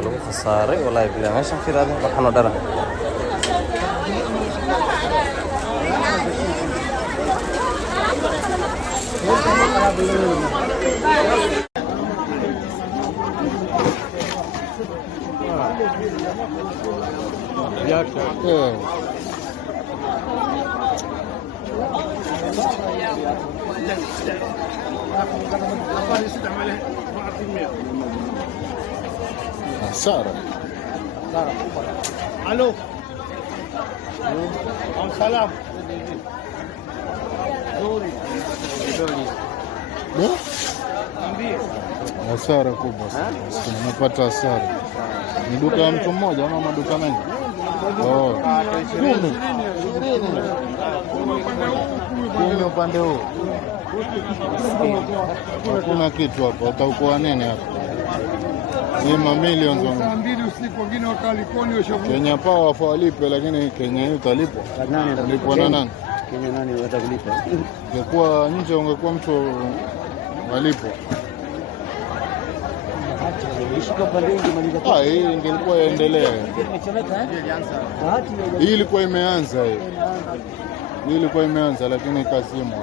lagu khasaaray wallahi bilaa meeshan fiiraadin waxaan oo dhara Sara. Aló. Salam. Hasara kubwa sana. Tunapata hasara. Ni duka ya mtu mmoja ama maduka mengi? Oh. Kumi upande huu. Hakuna kitu hapo. Utaokoa nini hapo? Ni mamilioni za Saa 2 usiku wengine wakalikoni washabu. Kenya Power wafa walipe, lakini Kenya hii utalipwa. Utalipwa na nani? Kenya nani watakulipa? Ungekuwa nje ungekuwa mtu walipo. Hii ingekuwa yaendelea. Hii ilikuwa imeanza hii. Hii ilikuwa imeanza lakini kazimwa.